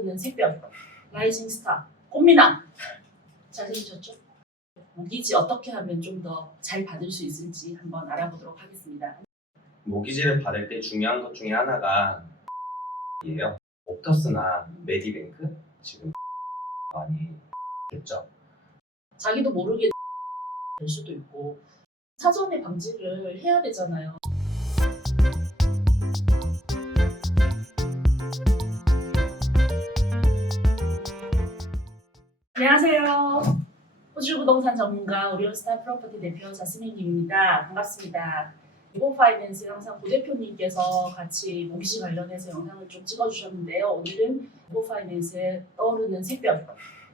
떠오르는 새별, 라이징 스타, 꽃미남. 잘생기셨죠? 모기지 어떻게 하면 좀 더 잘 받을 수 있을지 한번 알아보도록 하겠습니다. 모기지를 받을 때 중요한 것 중에 하나가 예요. 옵터스나 메디뱅크 지금 많이 됐죠. 자기도 모르게 될 수도 있고 사전에 방지를 해야 되잖아요. 안녕하세요. 호주 부동산 전문가 오리온스타 프로퍼티 대표 자스민님입니다. 반갑습니다. 이보 파이낸스 항상 고 대표님께서 같이 모기지 관련해서 영상을 좀 찍어주셨는데요. 오늘은 이보 파이낸스에 떠오르는 새별,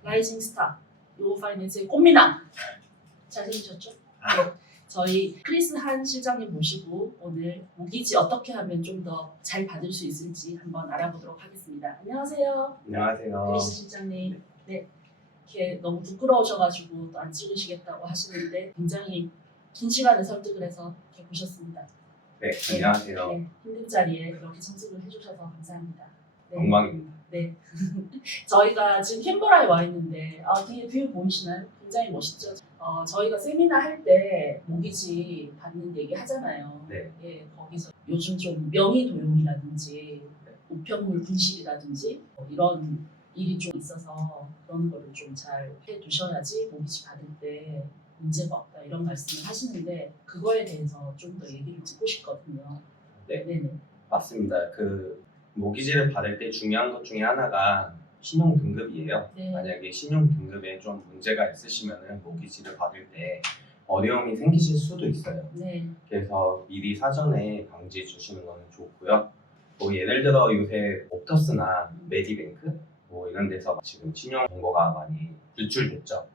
라이징 스타, 이보 파이낸스의 꽃미남 잘생기셨죠? 네. 저희 크리스 한 실장님 모시고 오늘 모기지 어떻게 하면 좀 더 잘 받을 수 있을지 한번 알아보도록 하겠습니다. 안녕하세요. 안녕하세요. 크리스 실장님. 네. 이렇게 너무 부끄러우셔가지고 또 안 찍으시겠다고 하시는데 굉장히 긴 시간을 설득을 해서 이렇게 보셨습니다. 네, 안녕하세요. 네, 힘든 자리에 이렇게 참석을 해주셔서 감사합니다. 네. 영광입니다. 네. 저희가 지금 캔버라에 와 있는데 아, 뒤에 뷰 보이시나요? 굉장히 멋있죠? 어, 저희가 세미나 할 때 모기지 받는 얘기 하잖아요. 네. 예, 거기서 요즘 좀 명의 도용이라든지 우편물 분실이라든지 뭐 이런 일이 좀 있어서 그런 거를 좀 잘 해두셔야지 모기지 받을 때 문제가 없다 이런 말씀을 하시는데 그거에 대해서 좀 더 얘기를 듣고 싶거든요. 네. 네네. 맞습니다. 그 모기지를 받을 때 중요한 것 중에 하나가 신용 등급이에요. 네. 만약에 신용 등급에 좀 문제가 있으시면은 모기지를 받을 때 어려움이 생기실 수도 있어요. 네. 그래서 미리 사전에 방지해 주시는 거는 좋고요. 뭐 예를 들어 요새 옵터스나 메디뱅크 뭐 이런 데서 지금 신용 정보가 많이 유출됐죠.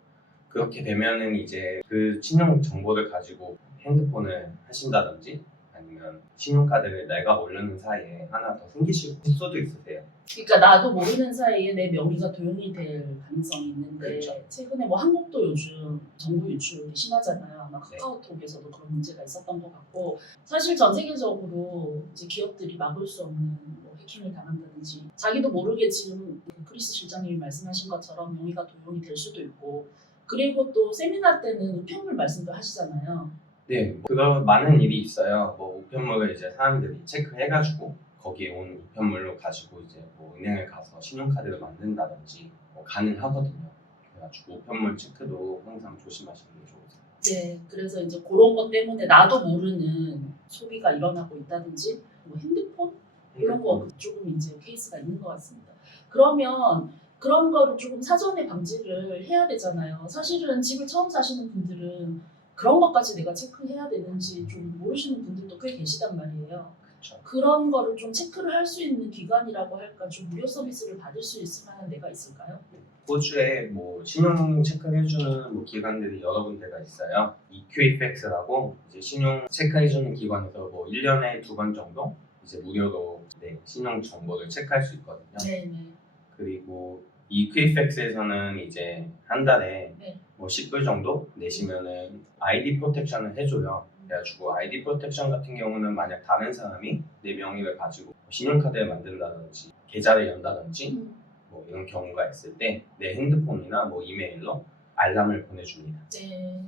그렇게 되면은 이제 그 신용 정보를 가지고 핸드폰을 하신다든지 아니면 신용카드를 내가 모르는 사이에 하나 더 생기실 수도 있으세요. 그러니까 나도 모르는 사이에 내 명의가 도용이 될 가능성이 있는데 그렇죠. 최근에 뭐 한국도 요즘 정보 유출이 심하잖아요. 아마 네. 카카오톡에서도 그런 문제가 있었던 것 같고 사실 전 세계적으로 이제 기업들이 막을 수 없는 뭐 해킹을 당한다든지 자기도 모르게 지금 크리스 실장님이 말씀하신 것처럼 명의가 도용이 될 수도 있고 그리고 또 세미나 때는 우편물 말씀도 하시잖아요. 네, 그런 많은 일이 있어요. 뭐 우편물을 이제 사람들이 체크해가지고 거기에 온 우편물로 가지고 이제 뭐 은행을 가서 신용카드를 만든다든지 뭐 가능하거든요. 그래가지고 우편물 체크도 항상 조심하시는 게 좋으세요. 네, 그래서 이제 그런 것 때문에 나도 모르는 소비가 일어나고 있다든지 뭐 핸드폰 이런 거 조금 이제 케이스가 있는 것 같습니다. 그러면 그런 거를 조금 사전에 방지를 해야 되잖아요. 사실은 집을 처음 사시는 분들은 그런 것까지 내가 체크해야 되는지 좀 모르시는 분들도 꽤 계시단 말이에요. 그렇죠. 그런 거를 좀 체크를 할 수 있는 기관이라고 할까, 좀 무료 서비스를 받을 수 있을 만한 데가 있을까요? 호주에 뭐 신용 체크를 해주는 뭐 기관들이 여러 군데가 있어요. EQFX라고 이제 신용 체크해주는 기관에서 뭐 1년에 두 번 정도 이제 무료로 네, 신용 정보를 체크할 수 있거든요. 네, 네. 그리고 EQFX에서는 이제 한 달에 네. 뭐 10불 정도 내시면은 아이디 프로텍션을 해줘요. 그래가지고 아이디 프로텍션 같은 경우는 만약 다른 사람이 내 명의를 가지고 신용카드를 만든다든지 계좌를 연다든지 음. 뭐 이런 경우가 있을 때 내 핸드폰이나 뭐 이메일로 알람을 보내줍니다. 네.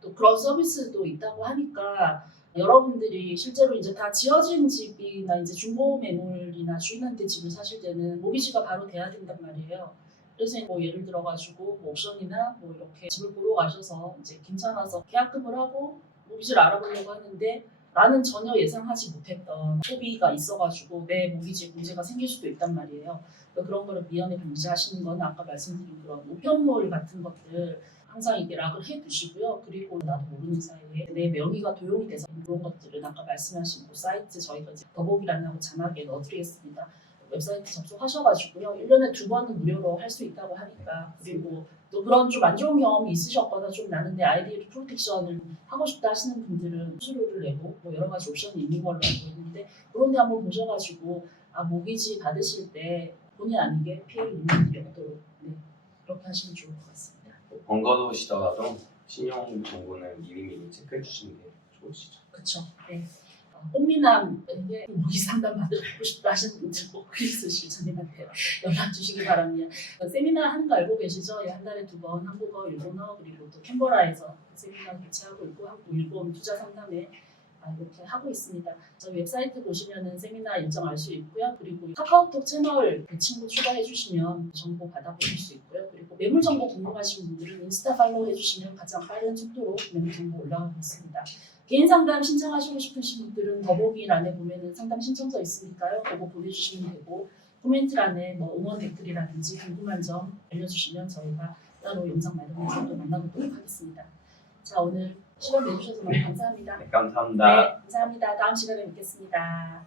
또 그런 서비스도 있다고 하니까 여러분들이 실제로 이제 다 지어진 집이나 이제 중고 매물이나 주인한테 집을 사실 때는 모기지가 바로 돼야 된단 말이에요. 그래서 뭐 예를 들어 가지고 뭐 옵션이나 뭐 이렇게 집을 보러 가셔서 이제 괜찮아서 계약금을 하고 모기지를 알아보려고 하는데 나는 전혀 예상하지 못했던 소비가 있어가지고 내 모기지에 문제가 생길 수도 있단 말이에요. 그러니까 그런 거를 미연에 방지하시는 건 아까 말씀드린 그런 우편물 같은 것들 항상 이렇게 락을 해 두시고요. 그리고 나도 모르는 사이에 내 명의가 도용이 돼서 그런 것들은 아까 말씀하신 그 사이트 저희가 이제 더보기란하고 자막에 넣어드리겠습니다. 웹사이트 접속하셔가지고요. 1년에 두 번은 무료로 할 수 있다고 하니까 그리고 또 그런 좀 안 좋은 경험이 있으셨거나 좀 나는 내 아이디 프로텍션을 하고 싶다 하시는 분들은 수수료를 내고 뭐 여러 가지 옵션이 있는 걸로 알고 있는데 그런 데 한번 보셔가지고 아 모기지 받으실 때 본의 아니게 피해를 입는 일이 없도록 네, 그렇게 하시면 좋을 것 같습니다. 번거로우시더라도 신용 정보는 미리미리 체크해 주시는 게 좋으시죠. 그렇죠. 네. 어, 꽃미남에게 모의 상담 받고 싶다 하시는 분들 꼭 크리스 실장님한테 연락 주시기 바랍니다. 어, 세미나 하는 거 알고 계시죠? 예, 한 달에 두 번 한국어, 일본어 그리고 또 캔버라에서 세미나 개최하고 있고 한국, 일본 투자 상담회 아, 이렇게 하고 있습니다. 저희 웹사이트 보시면은 세미나 일정 알 수 있고요. 그리고 카카오톡 채널 그 친구 추가해 주시면 정보 받아보실 수 있고요. 그리고 매물 정보 궁금하신 분들은 인스타 팔로우 해주시면 가장 빠른 속도로 매물 정보 올라가고 있습니다. 개인 상담 신청하시고 싶으신 분들은 더보기란에 보면은 상담 신청서 있으니까요. 그거 보내주시면 되고 코멘트란에 뭐 응원 댓글이라든지 궁금한 점 알려주시면 저희가 따로 영상 마련해서 또 만나보도록 하겠습니다. 자 오늘 시간 내주셔서 너무 감사합니다. 네, 감사합니다. 네, 감사합니다. 다음 시간에 뵙겠습니다.